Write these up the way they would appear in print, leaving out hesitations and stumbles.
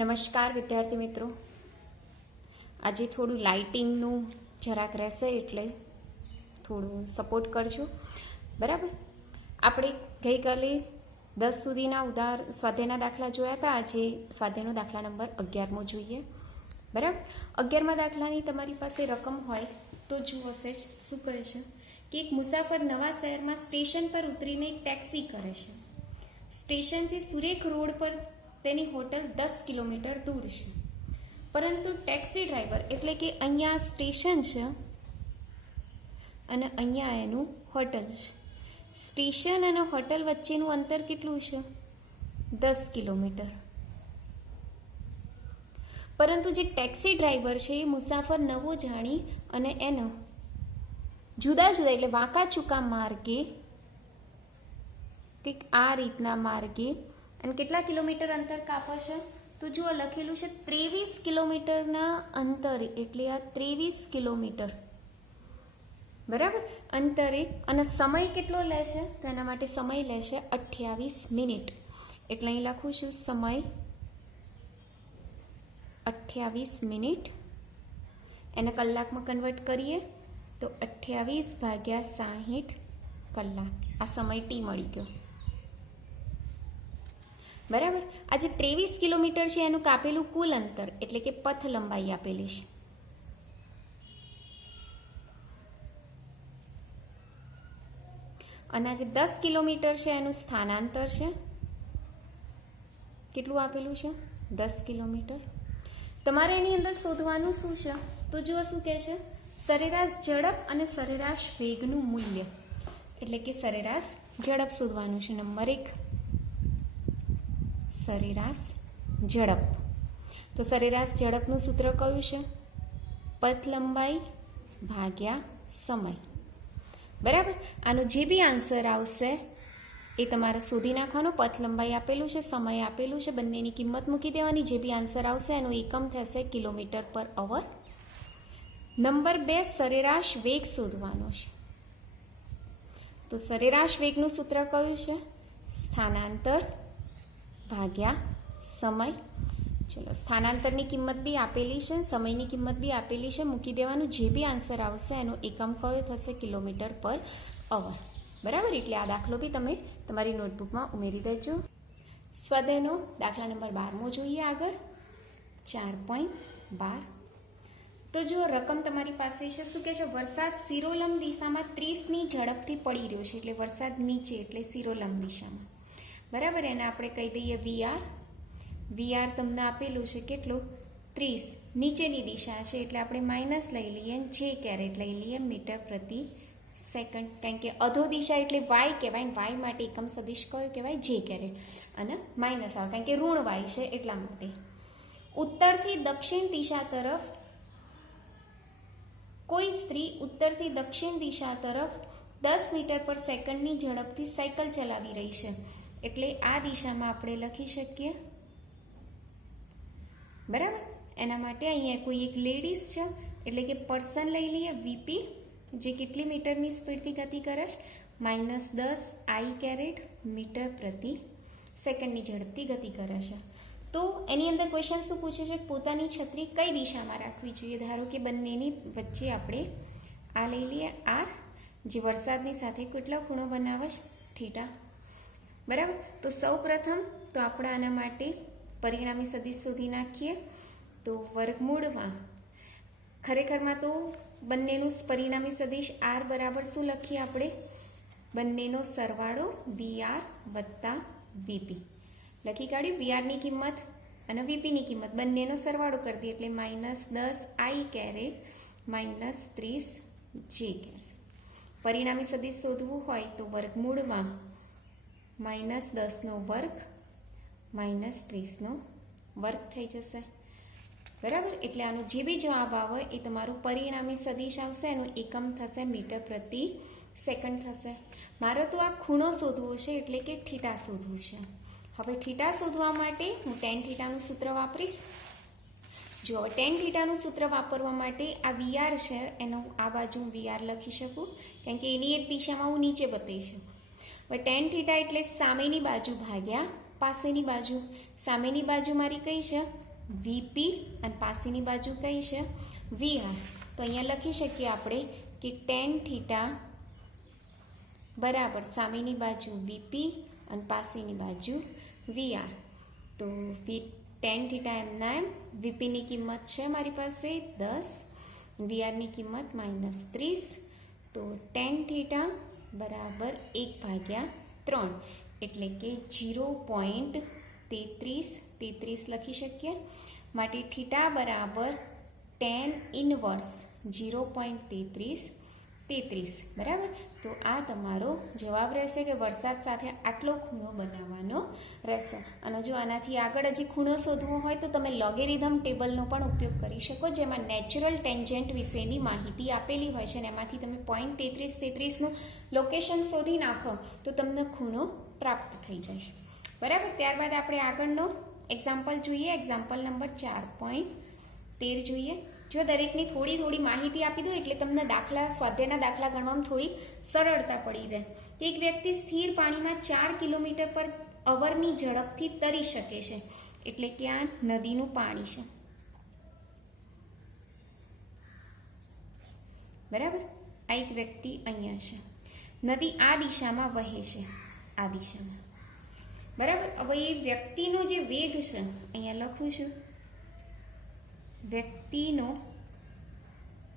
નમસ્કાર વિદ્યાર્થી મિત્રો, આજે થોડું લાઇટિંગનું જરાક રહેશે એટલે થોડું સપોર્ટ કરજો. બરાબર. આપણે ગઈકાલે 10 સુધીના સ્વાધ્યાયના દાખલા જોયા હતા. આજે સ્વાધ્યાયનો દાખલા નંબર 11મો જોઈએ. બરાબર. 11મા દાખલાની તમારી પાસે રકમ હોય તો જુઓ જ શું કહે છે કે એક મુસાફર નવા શહેરમાં સ્ટેશન પર ઉતરીને એક ટેક્સી કરે છે. સ્ટેશનથી સુરેખ રોડ પર તેની હોટલ 10 કિલોમીટર દૂર છે, પરંતુ ટેક્સી ડ્રાઈવર એટલે કે અહીંયા સ્ટેશન છે અને અહીંયા એનું હોટલ છે. સ્ટેશન અને હોટલ વચ્ચેનું અંતર કેટલું છે? 10 કિલોમીટર. પરંતુ જે ટેક્સી ડ્રાઈવર છે એ મુસાફર નવો જાણી અને એનો જુદા જુદા એટલે વાંકા ચૂકા માર્ગે કંઈક આ રીતના માર્ગે અને કેટલા કિલોમીટર અંતર કાપે છે? તો જુઓ લખેલું છે 23 કિલોમીટરના અંતરે, એટલે આ 23 કિલોમીટર બરાબર અંતરે. અને સમય કેટલો લેશે? તો એના માટે સમય લેશે 28 મિનિટ. એટલે અહીં લખું છું સમય 28 મિનિટ. એને કલાકમાં કન્વર્ટ કરીએ તો 28/60 કલાક. આ સમય ટી મળી ગયો. બરાબર. આ જે 23 કિલોમીટર છે એનું કાપેલું કુલ અંતર એટલે કે પથ લંબાઈ આપેલી છે. અને આ જે 10 કિલોમીટર છે એનું સ્થાનાંતર છે. કેટલું આપેલું છે? 10 કિલોમીટર. તમારે એની અંદર શોધવાનું શું છે? તો જુઓ શું કહે છે, સરેરાશ ઝડપ અને સરેરાશ વેગનું મૂલ્ય. એટલે કે સરેરાશ ઝડપ શોધવાનું છે. નંબર 1 સરેરાશ ઝડપ. તો સરેરાશ ઝડપનું સૂત્ર કયું છે? પથ લંબાઈ ભાગ્યા સમય. બરાબર. આનો જે બી આન્સર આવશે એ તમારે શોધી નાખવાનો. પથ લંબાઈ આપેલું છે, સમય આપેલું છે, બંનેની કિંમત મૂકી દેવાની. જે બી આન્સર આવશે એનો એકમ થશે કિલોમીટર પર અવર. નંબર 2 સરેરાશ વેગ શોધવાનો છે. તો સરેરાશ વેગનું સૂત્ર કયું છે? સ્થાનાંતર ભાગ્યા સમય. ચલો, સ્થાનાંતરની કિંમત બી આપેલી છે, સમયની કિંમત બી આપેલી છે, મૂકી દેવાનું. જે બી આન્સર આવશે એનો એકમ કયો થશે? કિલોમીટર પર અવર. બરાબર. એટલે આ દાખલો બી તમે તમારી નોટબુકમાં ઉમેરી દેજો. સ્વાધ્યાયનો દાખલા નંબર 12મો જોઈએ આગળ. 4.12. તો જો રકમ તમારી પાસે છે. શું કહે છે? વરસાદ શિરોલંબ દિશામાં 30ની ઝડપથી પડી રહ્યો છે. એટલે વરસાદ નીચે એટલે શિરોલંબ દિશામાં. બરાબર. એને આપણે કહી દઈએ વીઆર. વીઆર તમને આપેલું છે કેટલું? 30. નીચેની દિશા છે એટલે આપણે માઇનસ લઈ લઈએ, જે કેરેટ લઈ લઈએ મીટર પ્રતિ સેકન્ડ. કારણ કે અધો દિશા એટલે વાય કહેવાય ને વાય માટે એકમ સદિશ કયો કહેવાય? જે કેરેટ. અને માઇનસ આવે કારણ કે ઋણ વાય છે એટલા માટે. ઉત્તરથી દક્ષિણ દિશા તરફ કોઈ સ્ત્રી ઉત્તરથી દક્ષિણ દિશા તરફ 10 મીટર પર સેકન્ડની ઝડપથી સાયકલ ચલાવી રહી છે. એટલે આ દિશામાં આપણે લખી શકીએ. બરાબર. એના માટે અહીંયા કોઈ એક લેડીઝ છે એટલે કે પર્સન લઈ લઈએ વીપી, જે કેટલી મીટરની સ્પીડથી ગતિ કરે છે? -10 આઈ કેરેટ મીટર પ્રતિ સેકન્ડની ઝડપથી ગતિ કરે છે. તો એની અંદર ક્વેશ્ચન શું પૂછે છે? પોતાની છત્રી કઈ દિશામાં રાખવી જોઈએ? ધારો કે બંનેની વચ્ચે આપણે આ લઈ લઈએ આર, જે વરસાદની સાથે કેટલો ખૂણો બનાવે છે? થીટા. બરાબર. તો સૌ પ્રથમ તો આપણે આના માટે પરિણામી સદિશ શોધી નાખીએ. તો વર્ગમૂળમાં ખરેખરમાં તો બંનેનું પરિણામી સદિશ આર બરાબર શું લખીએ આપણે? બંનેનો સરવાળો વીઆર વત્તા વીપી લખી કાઢ્યું. વીઆરની કિંમત અને વીપીની કિંમત બંનેનો સરવાળો કરી દઈએ એટલે -10 આઈ કેરેટ -30 જે કેરેટ. પરિણામી સદિશ શોધવું હોય તો વર્ગમૂળમાં -10નો વર્ગ -30નો વર્ગ થઈ જશે. બરાબર. એટલે આનો જે બી જવાબ આવે એ તમારું પરિણામી સદિશ આવશે, એનું એકમ થશે મીટર પ્રતિ સેકન્ડ થશે. મારે તો આ ખૂણો શોધવો છે એટલે કે થીટા શોધવું છે. હવે થીટા શોધવા માટે હું ટેન થીટાનું સૂત્ર વાપરીશ. જો ટેન થીટાનું સૂત્ર વાપરવા માટે આ વીઆર છે એનો આ બાજુ હું વીઆર લખી શકું કારણ કે એની એક દિશામાં હું નીચે બતાવી શકું. હવે ટેન થીટા એટલે સામેની બાજુ ભાગ્યા પાસેની બાજુ. સામેની બાજુ મારી કઈ છે? વીપી અને પાસેની બાજુ કઈ છે વીઆર. તો અહીંયા લખી શકીએ આપણે કે ટેન થીટા બરાબર સામેની બાજુ વીપી અને પાસેની બાજુ વીઆર. તો ટેન થીટા એમના એમ, વીપીની કિંમત છે મારી પાસે 10, વીઆરની કિંમત -30. તો ટેન થીટા બરાબર 1/3 એટલે કે 0.33 લખી શકીએ. માટે થીટા બરાબર ટેન ઇનવર્સ 0.33 બરાબર. તો આ તમારો જવાબ રહેશે કે વરસાદ સાથે આટલો ખૂણો બનાવવાનો રહેશે. અને જો આનાથી આગળ હજી ખૂણો શોધવો હોય તો તમે લોગેરિધમ ટેબલનો પણ ઉપયોગ કરી શકો, જેમાં નેચરલ ટેન્જન્ટ વિશેની માહિતી આપેલી હોય છે અને એમાંથી તમે 0.33નું લોકેશન શોધી નાખો તો તમને ખૂણો પ્રાપ્ત થઈ જશે બરાબર. ત્યારબાદ આપણે આગળનો એક્ઝામ્પલ જોઈએ. એક્ઝામ્પલ નંબર 4.13 જોઈએ. જો દરેકની થોડી માહિતી આપી દો એટલે તમને સ્વાધ્યાયના દાખલા ગણવામાં થોડી સરળતા પડી રહે. એક વ્યક્તિ સ્થિર પાણીમાં 4 કિલોમીટર પર અવરની ઝડપથી તરી શકે છે. એટલે કે આ નદીનું પાણી છે બરાબર. આ એક વ્યક્તિ અહીંયા છે, નદી આ દિશામાં વહે છે, આ દિશામાં બરાબર. હવે એ વ્યક્તિનો જે વેગ છે અહીંયા લખું છું, વ્યક્તિનો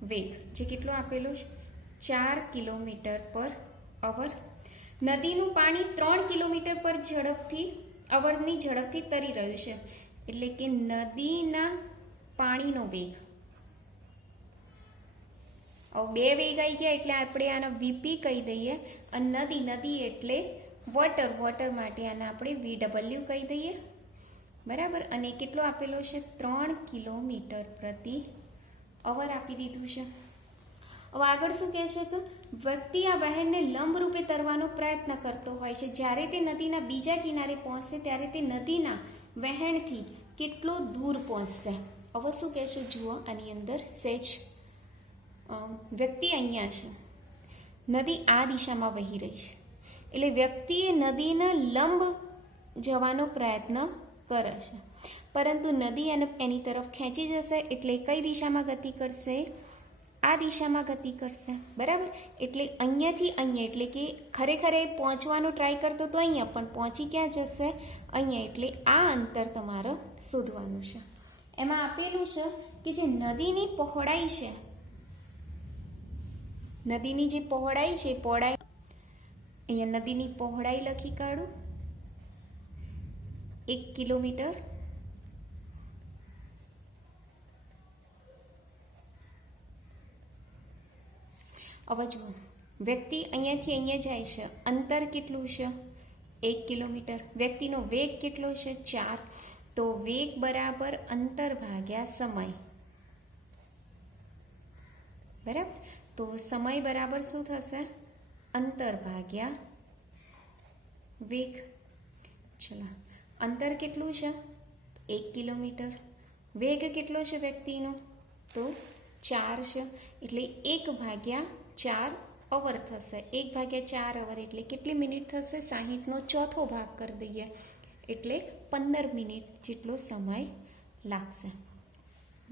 વેગ જે કેટલો આપેલો છે 4 કિલોમીટર પર અવર. નદીનું પાણી 3 કિલોમીટર પર અવરની ઝડપથી તરી રહ્યું છે. એટલે કે નદીના પાણીનો વેગ. હવે બે વેગ આવી ગયા એટલે આપણે આને વીપી કહી દઈએ, અને નદી એટલે વોટર માટે આને આપણે વીડબલ્યુ કહી દઈએ બરાબર. અને કેટલો આપેલો છે 3 કિલોમીટર પ્રતિ અવર આપી દીધું છે. હવે આગળ શું કહે છે કે વ્યક્તિ આ વહેણને લંબ રૂપે તરવાનો પ્રયત્ન કરતો હોય છે. જ્યારે તે નદીના બીજા કિનારે પહોંચશે ત્યારે તે નદીના વહેણથી કેટલો દૂર પહોંચશે. હવે શું કહે છે જુઓ, આની અંદર સેજ વ્યક્તિ અહીંયા છે, નદી આ દિશામાં વહી રહી છે એટલે વ્યક્તિએ નદીને લંબ જવાનો પ્રયત્ન કરે છે, પરંતુ નદી એની તરફ ખેંચી જશે એટલે કઈ દિશામાં ગતિ કરશે, આ દિશામાં ગતિ કરશે બરાબર. એટલે અહીંયાથી અહીંયા, એટલે કે ખરેખર એ પહોંચવાનો ટ્રાય કરતો તો અહીંયા, પણ પહોંચી ક્યાં જશે અહીંયા. એટલે આ અંતર તમારે શોધવાનું છે. એમાં આપેલું છે કે જે નદીની પહોળાઈ છે, નદીની જે પહોળાઈ છે, અહીંયા નદીની પહોળાઈ લખી કાઢું 1 કિલોમીટર. હવે જુઓ, વ્યક્તિ અહીંયાથી અહીંયા જાય છે, અંતર કેટલું છે 1 કિલોમીટર. વ્યક્તિનો વેગ કેટલો છે 4. તો વેગ બરાબર અંતર ભાગ્યા સમય બરાબર. તો સમય બરાબર શું થશે, અંતર ભાગ્યા વેગ. ચલો, અંતર કેટલું છે 1 કિલોમીટર. વેગ કેટલો છે વ્યક્તિનો તો 4 છે. એટલે 1/4 અવર થશે. 1/4 અવર એટલે કેટલી મિનિટ થશે, 60નો ચોથો ભાગ કરી દઈએ એટલે 15 મિનિટ જેટલો સમય લાગશે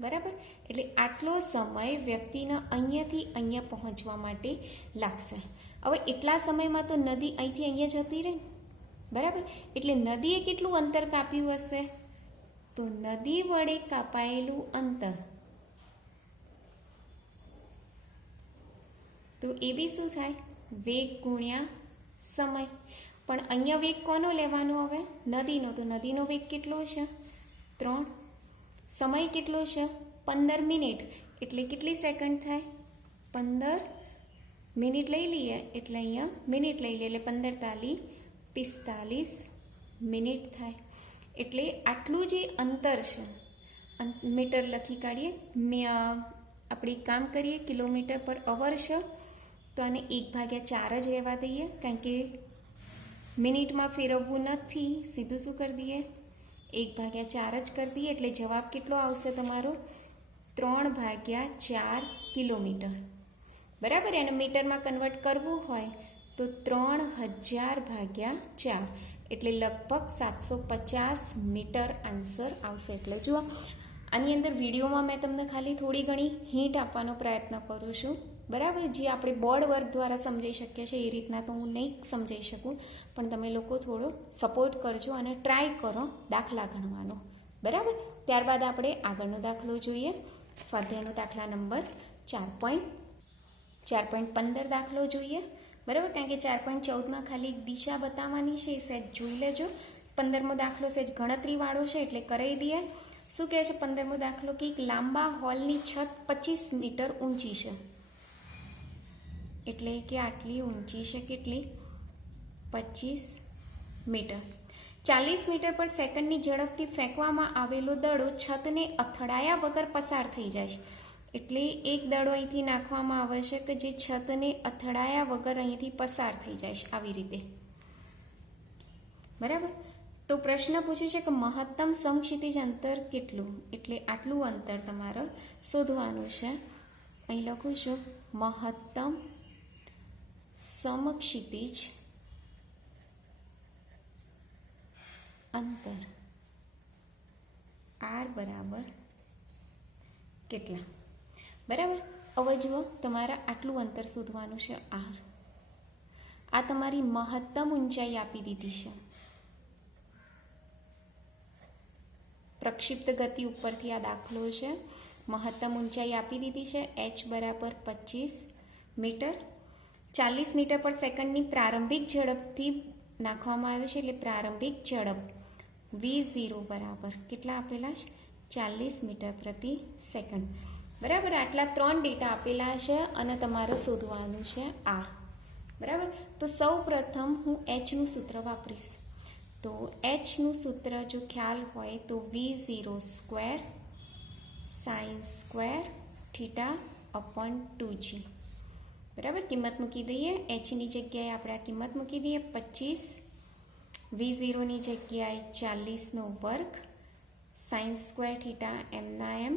બરાબર. એટલે આટલો સમય વ્યક્તિને અહીંયાથી અહીંયા પહોંચવા માટે લાગશે. હવે એટલા સમયમાં તો નદી અહીંથી અહીંયા જતી રહે બરાબર. એટલે નદીએ કેટલું અંતર કાપ્યું હશે, તો નદી વડે કાપાયેલું અંતર, તો એ બી શું થાય વેગ ગુણ્યા સમય. પણ અહીંયા વેગ કોનો લેવાનો હવે, નદીનો. તો નદીનો વેગ કેટલો છે 3. સમય કેટલો છે 15 મિનિટ. એટલે કેટલી સેકન્ડ થાય 15 મિનિટ લઈ લઈએ એટલે અહીંયા મિનિટ લઈ લઈએ એટલે 15 તાલી 45 મિનિટ થાય. એટલે આટલું જે અંતર છે, મીટર લખી કાઢીએ, આપણે કામ કરીએ કિલોમીટર પર અવર છે તો આને 1/4 જ રહેવા દઈએ, કારણ કે મિનિટમાં ફેરવવું નથી. સીધું શું કરી દઈએ 1/4 જ કરી દઈએ. એટલે જવાબ કેટલો આવશે તમારો 3/4 કિલોમીટર બરાબર. એને મીટરમાં કન્વર્ટ કરવું હોય તો 3000/4 એટલે લગભગ 750 મીટર આન્સર આવશે. એટલે જુઓ, આની અંદર વિડીયોમાં મેં તમને ખાલી થોડી ઘણી હિન્ટ આપવાનો પ્રયત્ન કરું છું, બરાબર. જે આપણે બોર્ડ વર્ક દ્વારા સમજાઈ શકીએ છીએ એ રીતના તો હું નહીં સમજાઈ શકું, પણ તમે લોકો થોડો સપોર્ટ કરજો અને ટ્રાય કરો દાખલા ગણવાનો, બરાબર. ત્યારબાદ આપણે આગળનો દાખલો જોઈએ. સ્વાધ્યાયનો દાખલા નંબર 4.15 દાખલો જોઈએ, બરાબર. કારણ કે 4.14માં ખાલી દિશા બતાવવાની છે, એ સેજ જોઈ લેજો. 15મો દાખલો સેજ ગણતરીવાળો છે એટલે કરાવી દઈએ. શું કહે છે 15મો દાખલો કે એક લાંબા હોલની છત 25 મીટર ઊંચી છે. એટલે કે આટલી ઊંચી છે, કેટલી? 25 મીટર. 40 મીટર પર સેકન્ડની ઝડપથી ફેંકવામાં આવેલો દડો છતને અથડાયા વગર પસાર થઈ જાય. એટલે એક દડો અહીંથી નાખવામાં આવે છે કે જે છતને અથડાયા વગર અહીંથી પસાર થઈ જાય, આવી રીતે, બરાબર. તો પ્રશ્ન પૂછ્યું છે કે મહત્તમ સમક્ષિતિજ અંતર કેટલું? એટલે આટલું અંતર તમારે શોધવાનું છે. અહીં લખું છું મહત્તમ સમક્ષિતિજ અંતર આર બરાબર કેટલા, બરાબર. હવે જુઓ, તમારે આટલું અંતર શોધવાનું છે આર. આ તમારી મહત્તમ ઊંચાઈ આપી દીધી છે. પ્રક્ષિપ્ત ગતિ ઉપરથી આ દાખલો છે. મહત્તમ ઊંચાઈ આપી દીધી છે h બરાબર 25 મીટર. 40 મીટર પર સેકન્ડની પ્રારંભિક ઝડપથી નાખવામાં આવે છે, એટલે પ્રારંભિક ઝડપ v0 બરાબર કેટલા આપેલા છે? 40 મીટર પ્રતિ સેકન્ડ, બરાબર. આટલા 3 ડેટા આપેલા છે અને તમારે શોધવાનું છે આર, બરાબર. તો સૌ પ્રથમ હું એચનું સૂત્ર વાપરીશ. તો એચનું સૂત્ર જો ખ્યાલ હોય તો v0 square sine square theta upon 2g, બરાબર. કિંમત મૂકી દઈએ. એચની જગ્યાએ આપણે આ કિંમત મૂકી દઈએ 25, v0ની જગ્યાએ 40નો વર્ગ સાઇન સ્ક્વેર થીટા એમના એમ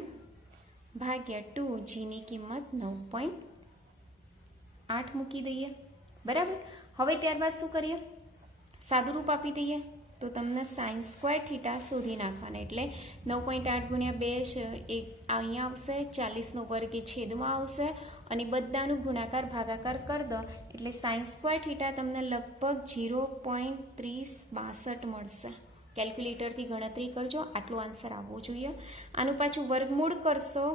ભાગ્યા 2gની કિંમત 9.8 મૂકી દઈએ, બરાબર. હવે ત્યારબાદ શું કરીએ? સાદુરૂપ આપી દઈએ. તો તમને સાઇન સ્ક્વેર થીટા શોધી નાખવાના. એટલે 9.8 ગુણ્યા 2 છે એ અહીંયા આવશે, 40નો વર્ગ એ છેદમાં આવશે અને બધાનું ગુણાકાર ભાગાકાર કરી દો એટલે સાઇન સ્ક્વેર થીટા તમને લગભગ 0.3062 મળશે. કેલ્ક્યુલેટરથી ગણતરી કરજો, આટલો આન્સર આવવો જોઈએ. આનું પાછું વર્ગમૂળ કરશો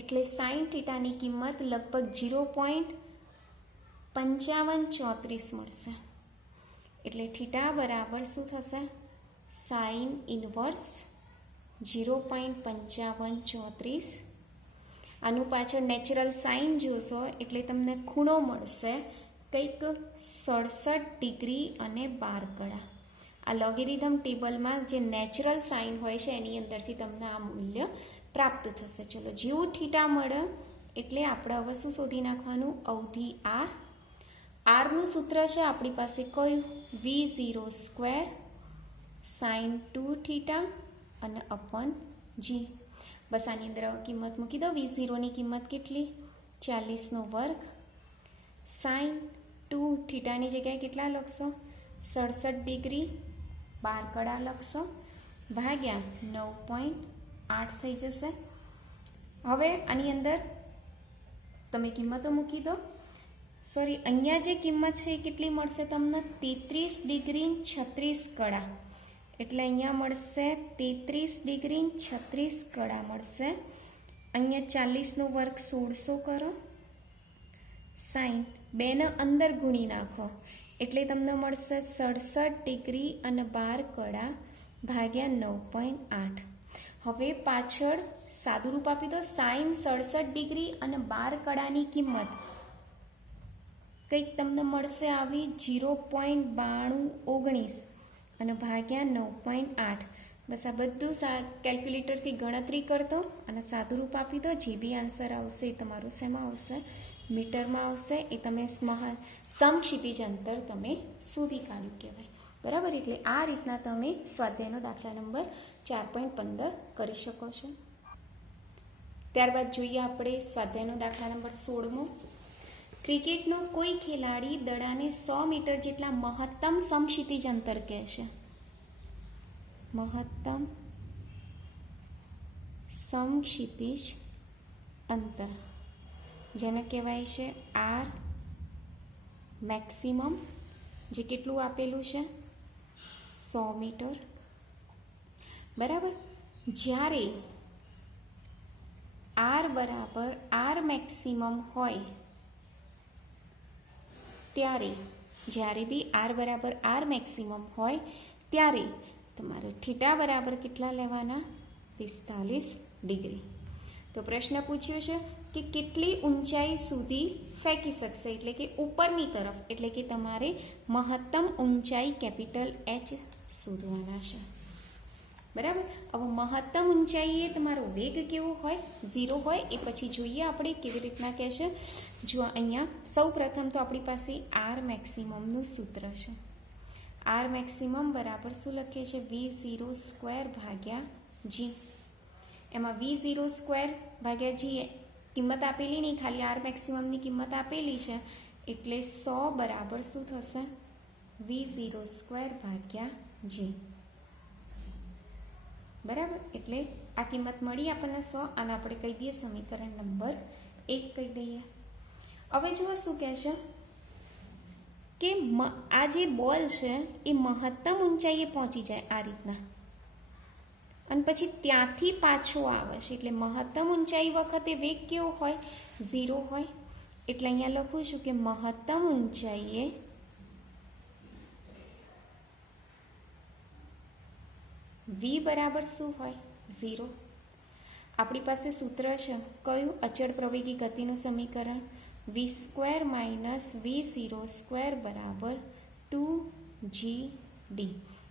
એટલે સાઇન થીટાની કિંમત લગભગ 0.5534 મળશે. એટલે થીટા બરાબર શું થશે? Sine inverse 0.5534. આનું પાછળ નેચરલ સાઇન જોશો એટલે તમને ખૂણો મળશે કંઈક 67 ડિગ્રી અને 12 કડા. આ લોગેરિધમ ટેબલમાં જે નેચરલ સાઇન હોય છે એની અંદરથી તમને આ મૂલ્ય પ્રાપ્ત થશે. ચલો, જેવું થીટા મળે એટલે આપણે હવે શું શોધી નાખવાનું? અવધિ આર. આરનું સૂત્ર છે આપણી પાસે કયું? v0 સ્ક્વેર સાઇન 2 થીટા અને અપોન જી. બસ આની અંદર કિંમત મૂકી દો. v0ની કિંમત કેટલી? 40નો વર્ગ સાઇન 2 થીટાની જગ્યાએ કેટલા લખશો? 67 ડિગ્રી 12 કડા લખશો ભાગ્યા 9.8 થઈ જશે. હવે આની અંદર તમે કિંમતો મૂકી દો. સોરી, અહીંયા જે કિંમત છે એ કેટલી મળશે તમને? 33 ડિગ્રી 36 કડા. એટલે અહીંયા મળશે 33 ડિગ્રી 36 કડા મળશે. અહીંયા 40નો વર્ગ 1600 કરો, સાઈન 2ને અંદર ગુણી નાખો એટલે તમને મળશે 67 ડિગ્રી અને 12 કડા ભાગ્યા 9.8. હવે પાછળ સાદુરૂપ આપી દો. સાઈન 67 ડિગ્રી અને 12 કડાની કિંમત કંઈક તમને મળશે આવી 0.9219 અને ભાગ્યા 9.8. બસ આ બધું કેલ્ક્યુલેટરથી ગણતરી કરતો અને સાદુરૂપ આપી દો. જે બી આન્સર આવશે એ તમારો શેમાં આવશે? મીટરમાં આવશે. એ તમે સમક્ષિતિજ અંતર તમે શોધી કાઢ્યું કહેવાય, બરાબર. એટલે આ રીતના તમે સ્વાધ્યાયનો દાખલા નંબર 4.15 કરી શકો છો. ત્યારબાદ જોઈએ આપણે સ્વાધ્યાયનો દાખલા નંબર 16મો. ક્રિકેટનો કોઈ ખેલાડી દડાને 100 મીટર જેટલા મહત્તમ સમક્ષિતિજ અંતર કહેશે. મહત્તમ સમક્ષિતિજ અંતર જેને કહેવાય છે આર મેક્સિમમ, જે કેટલું આપેલું છે 100 મીટર. બરાબર. જ્યારે આર બરાબર આર મેક્સિમમ હોય ત્યારે, જ્યારે બી આર બરાબર આર મેક્સિમમ હોય ત્યારે તમારે થીટા બરાબર કેટલા લેવાના? 45 ડિગ્રી. તો પ્રશ્ન પૂછ્યો છે કે કેટલી ઊંચાઈ સુધી ફેંકી શકશે, એટલે કે ઉપરની તરફ, એટલે કે તમારે મહત્તમ ઊંચાઈ કેપિટલ એચ શોધવાના છે. બરાબર. હવે મહત્તમ ઊંચાઈ એ તમારો વેગ કેવો હોય? 0 હોય. એ પછી જોઈએ આપણે કેવી રીતના કહેશે. જો અહીંયા સૌ પ્રથમ તો આપણી પાસે આર મેક્સિમમનું સૂત્ર છે. આર મેક્સિમમ બરાબર શું લખીએ છીએ? V0 સ્ક્વેર ભાગ્યા જી. એમાં V0 સ્ક્વેર ભાગ્યા જી કિંમત આપેલી નહીં, ખાલી આર મેક્સિમમની કિંમત આપેલી છે, એટલે 100 બરાબર શું થશે? V0 સ્ક્વેર ભાગ્યા જી. બરાબર. એટલે આ કિંમત મળી આપણને 100, અને આપણે કહી દઈએ સમીકરણ નંબર 1 કહી દઈએ. હવે જુઓ શું કહે છે કે આ જે બોલ છે એ મહત્તમ ઊંચાઈએ પહોંચી જાય આ રીતના, અને પછી ત્યાંથી પાછો આવે છે. એટલે મહત્તમ ઊંચાઈ વખતે વેગ કેવો હોય? 0 હોય. એટલે અહીંયા લખું છું કે મહત્તમ ઊંચાઈએ v બરાબર શું હોય? 0. આપણી પાસે સૂત્ર છે કયું? અચળ પ્રવેગી ગતિનું સમીકરણ v square minus v0 square બરાબર 2gd.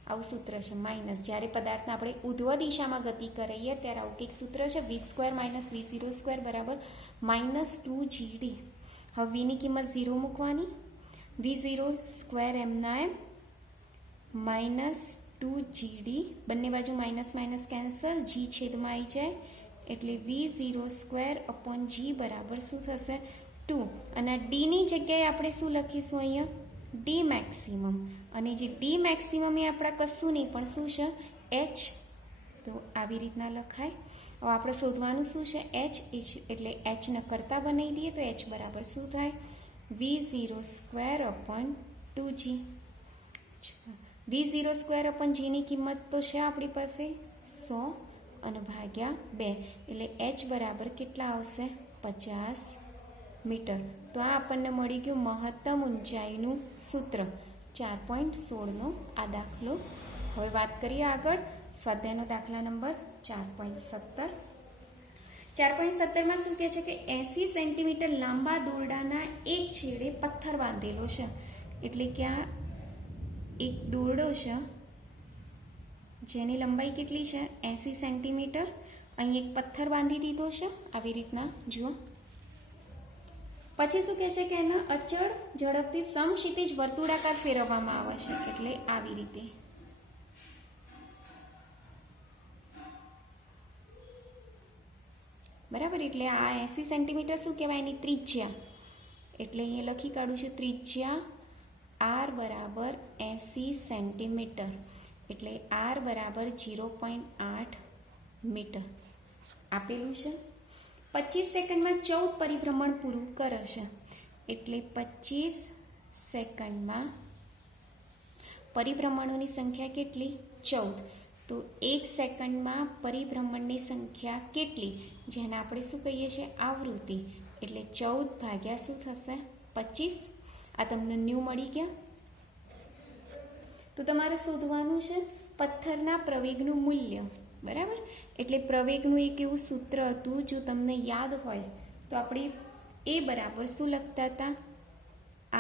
આવું સૂત્ર છે. માઇનસ જ્યારે પદાર્થને આપણે ઉધ્વ દિશામાં ગતિ કરીએ ત્યારે આવું કંઈક સૂત્ર છે. v square minus v0 square બરાબર -2gd. હવે vની કિંમત 0 મૂકવાની. v0 સ્ક્વેર એમના એમ -2gd, બંને બાજુ માઇનસ માઇનસ કેન્સલ, જી છેદમાં આવી જાય, એટલે v0 સ્ક્વેર અપોન જી બરાબર શું થશે? 2. અને ડીની જગ્યાએ આપણે શું લખીશું અહીંયા? D maximum. અને જે ડી મેક્સિમમ એ આપણા કશું નહીં પણ શું છે? એચ. તો આવી રીતના લખાય. હવે આપણે શોધવાનું શું છે? એચ. એટલે એચને કરતા બનાવી દઈએ તો એચ બરાબર શું થાય? v0 square upon 2g. v0 square upon જીની કિંમત તો છે આપણી પાસે 100 અને ભાગ્યા 2, એટલે એચ બરાબર કેટલા આવશે? 50 મીટર. તો આ આપણને મળી ગયું મહત્તમ ઊંચાઈનું સૂત્ર. 4.16નો આ દાખલો. હવે વાત કરીએ આગળ સ્વાધ્યાયનો દાખલા નંબર 4.17. 4.17માં શું કહે છે કે 80 સેન્ટીમીટર લાંબા દોરડાના એક છેડે પથ્થર બાંધેલો છે. એટલે કે આ એક દોરડો છે જેની લંબાઈ કેટલી છે? 80 સેન્ટીમીટર. અહીં એક પથ્થર બાંધી દીધો છે આવી રીતના જુઓ. પછી શું કહે છે કે એના અચળ ઝડપથી સમક્ષિતિજ વર્તુળાકાર ફેરવવામાં આવે છે. એટલે આવી રીતે. બરાબર. એટલે આ 80 સેન્ટીમીટર શું કહેવાય? એની ત્રિજ્યા. એટલે અહીંયા લખી કાઢું છું ત્રિજ્યા આર બરાબર 80 સેન્ટીમીટર. એટલે આર બરાબર 0.8 મીટર આપેલું છે. 25 સેકન્ડમાં 14 પરિભ્રમણ પૂરું કરે છે. એટલે 25 સેકન્ડમાં પરિભ્રમણોની સંખ્યા કેટલી? 14. તો 1 સેકન્ડમાં પરિભ્રમણની સંખ્યા કેટલી? જેને આપણે શું કહીએ છીએ? આવૃત્તિ. એટલે 14 ભાગ્યા શું થશે? 25. આ તમને ન્યૂ મળી ગયા. તો તમારે શોધવાનું છે પથ્થરના પ્રવેગનું મૂલ્ય. બરાબર. એટલે પ્રવેગનું એક એવું સૂત્ર હતું, જો તમને યાદ હોય તો આપણે એ બરાબર શું લખતા હતા?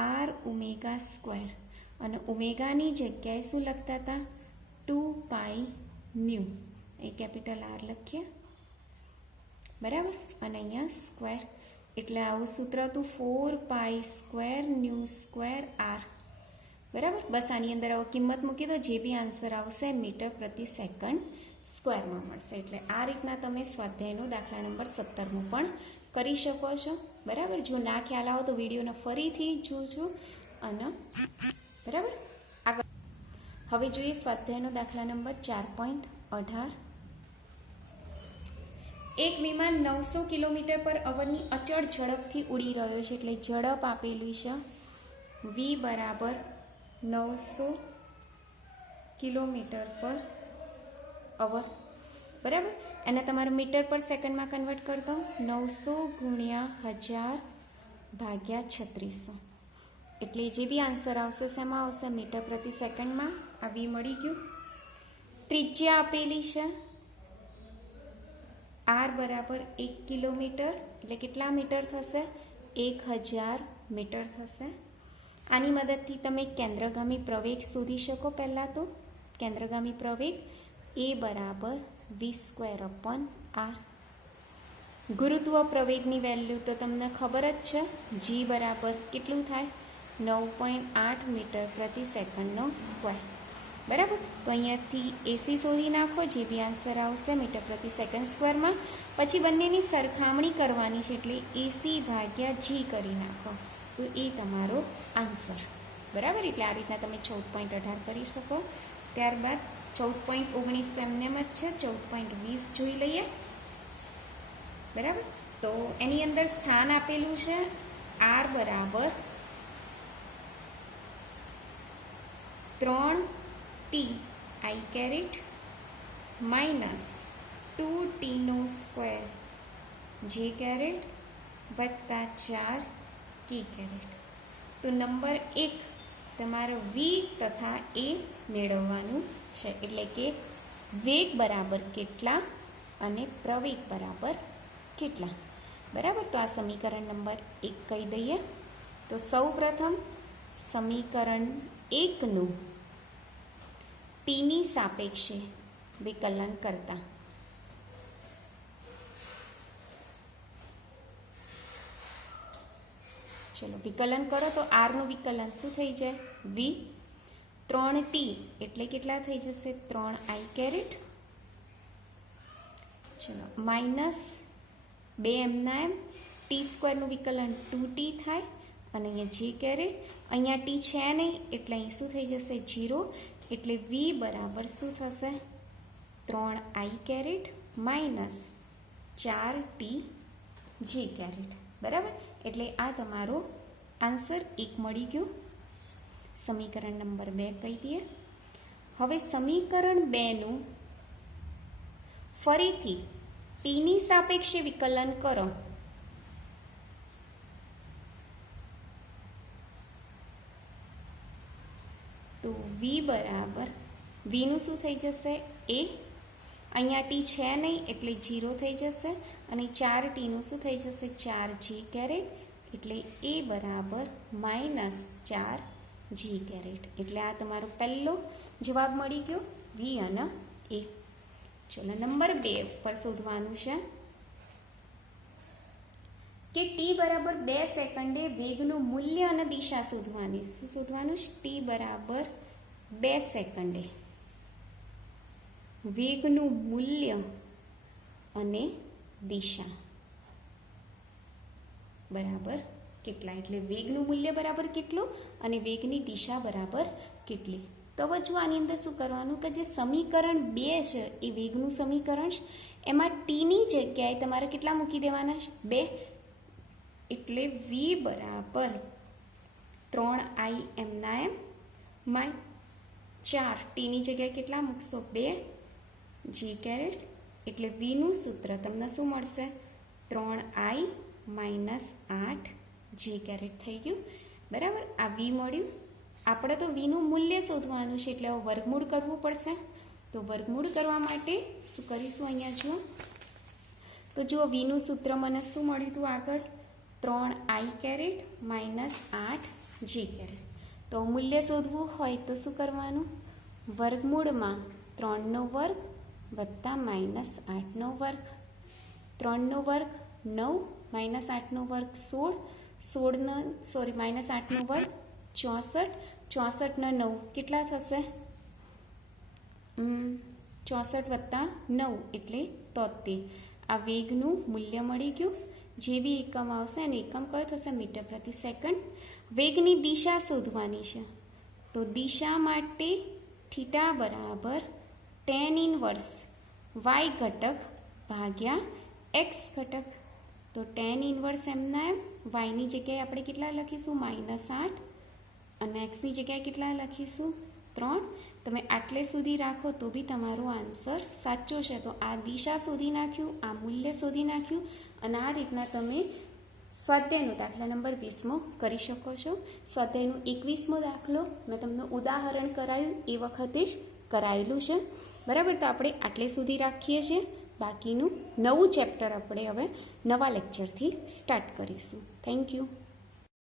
R omega square. અને ઓમેગાની જગ્યાએ શું લખતા હતા? 2 પાઈ ન્યૂ. એ કેપિટલ આર લખીએ. બરાબર. અને અહીંયા સ્ક્વેર. એટલે આવું સૂત્ર હતું 4 pi square nu square R. બરાબર. બસ આની અંદર આવો કિંમત મૂકી દો, જે બી આન્સર આવશે મીટર પ્રતિ સેકન્ડ સ્ક્વેરમાં મળશે. એટલે આ રીતના તમે સ્વાધ્યાયનો દાખલા નંબર 17મો પણ કરી શકો છો. બરાબર, જો ના ખ્યાલ આવે તો વિડીયોને ફરીથી જોજો. અને બરાબર, આગળ હવે જોઈએ સ્વાધ્યાયનો દાખલા નંબર 4.18. એક વિમાન 900 કિલોમીટર પર અવરની અચળ ઝડપથી ઉડી રહ્યો છે. એટલે ઝડપ આપેલી છે v બરાબર 900 કિલોમીટર પર અવર. બરાબર, એને તમારે મીટર પર સેકન્ડમાં કન્વર્ટ કરી દો. 900 ગુણ્યા 1000 ભાગ્યા 3600. એટલે જે બી આન્સર આવશે શેમાં આવશે? મીટર પ્રતિ સેકન્ડમાં. આ v મળી ગયું. ત્રિજ્યા આપેલી છે r બરાબર 1 કિલોમીટર. એટલે કેટલા મીટર થશે? 1000 મીટર થશે. આની મદદથી તમે કેન્દ્રગામી પ્રવેગ શોધી શકો. પહેલાં તો કેન્દ્રગામી પ્રવેગ a બરાબર v²/r. ગુરુત્વ પ્રવેગની વેલ્યુ તો તમને ખબર જ છે. g બરાબર કેટલું થાય? 9.8 મીટર પ્રતિ સેકન્ડનો સ્ક્વેર. બરાબર, તો અહીંયાથી એસી શોધી નાખો. જે બી આન્સર આવશે મીટર પ્રતિ સેકન્ડ સ્ક્વેરમાં. પછી બંનેની સરખામણી કરવાની છે. એટલે એસી ભાગ્યા જી કરી નાખો તો એ તમારો આન્સર. બરાબર, એટલે આ રીતના તમે 14.18 કરી શકો. ત્યારબાદ 14.19 તો એમને જ છે. 14.20 જોઈ લઈએ. બરાબર, તો એની અંદર સ્થાન આપેલું છે r બરાબર 3t i caret minus 2t નો સ્ક્વેર j કેરેટ વત્તા 4 k કેરેટ. તો નંબર 1 તમારો v તથા a મેળવવાનું છે. એટલે કે વેગ બરાબર કેટલા અને પ્રવેગ બરાબર કેટલા. બરાબર, તો આ સમીકરણ નંબર 1 કહી દઈએ. તો સૌ પ્રથમ સમીકરણ 1નું ટીની સાપેક્ષે વિકલન કરતા ચલો વિકલન કરો તો r નું વિકલન શું થઈ જાય? v. 3t એટલે કેટલા થઈ જશે? 3i caret. ચલો માઇનસ 2 એમના એમ ટી સ્ક્વેરનું વિકલન 2t થાય. અને અહીંયા જી કેરેટ. અહીંયા ટી છે નહીં એટલે અહીં શું થઈ જશે? 0. એટલે v બરાબર શું થશે? 3i કેરેટ માઇનસ 4t જી કેરેટ. બરાબર, એટલે આ તમારો આન્સર 1 મળી ગયો. સમીકરણ નંબર 2 કહી દઈએ. હવે સમીકરણ 2નું ફરીથી ટીની સાપેક્ષે વિકલન કરો. તો v બરાબર vનું શું થઈ જશે? a. અહીંયા ટી છે નહીં એટલે 0 થઈ જશે. અને 4tનું શું થઈ જશે? 4g caret. એટલે a બરાબર માઇનસ 4g કેરેટ. એટલે આ તમારો પહેલો જવાબ મળી ગયો, v અને a. ચલો નંબર 2 પર શોધવાનું છે કે ટી બરાબર 2 સેકન્ડે વેગનું મૂલ્ય અને દિશા શોધવાની. શું શોધવાનું? ટી બરાબર 2 સેકન્ડે વેગનું મૂલ્ય અને દિશા બરાબર કેટલા. એટલે વેગનું મૂલ્ય બરાબર કેટલું અને વેગની દિશા બરાબર કેટલી. તો હવે જો આની અંદર શું કરવાનું કે જે સમીકરણ 2 છે એ વેગનું સમીકરણ છે. એમાં ટીની જગ્યાએ તમારે કેટલા મૂકી દેવાના છે? 2. એટલે v બરાબર 3i એમના એમ માઇ 4 ટીની જગ્યાએ કેટલા મૂકશો? 2 જી કેરેટ. એટલે vનું સૂત્ર તમને શું મળશે? 3i માઇનસ 8 જી કેરેટ થઈ ગયું. બરાબર, આ v મળ્યું. આપણે તો vનું મૂલ્ય શોધવાનું છે એટલે હવે વર્ગમૂળ કરવું પડશે. તો વર્ગમૂળ કરવા માટે શું કરીશું? અહીંયા જુઓ તો જુઓ vનું સૂત્ર મને શું મળ્યું હતું આગળ? 3i કેરેટ માઇનસ 8 જી કેરેટ. તો મૂલ્ય શોધવું હોય તો શું કરવાનું? વર્ગમૂળમાં 3નો વર્ગ વત્તા માઇનસ 8નો વર્ગ. 3નો વર્ગ 9 માઇનસ 8નો વર્ગ 16 માઇનસ 8નો વર્ગ 64. 64 ને 9 કેટલા થશે? 64 + 9 એટલે 73. આ વેગનું મૂલ્ય મળી ગયું. જે બી એકમ આવશે અને એકમ કયો થશે? મીટર પ્રતિ સેકન્ડ. વેગની દિશા શોધવાની છે, તો દિશા માટે થીટા બરાબર tan ઇનવર્સ y ઘટક ભાગ્યા x ઘટક. તો tan ઇનવર્સ એમના એમ yની જગ્યાએ આપણે કેટલા લખીશું? -8 અને xની જગ્યાએ કેટલા લખીશું? 3. તમે આટલે સુધી રાખો તો બી તમારો આન્સર સાચો છે. તો આ દિશા શોધી નાખ્યું, આ મૂલ્ય શોધી નાખ્યું અને આ રીતના તમે સ્વાધ્યાયનો દાખલા નંબર 20મો કરી શકો છો. સ્વાધ્યાયનો 21મો દાખલો મેં તમને ઉદાહરણ કરાયું એ વખતે જ કરાયેલું છે. બરાબર, તો આપણે આટલે સુધી રાખીએ છીએ. બાકીનું નવું ચેપ્ટર આપણે હવે નવા લેક્ચરથી સ્ટાર્ટ કરીશું. Thank you.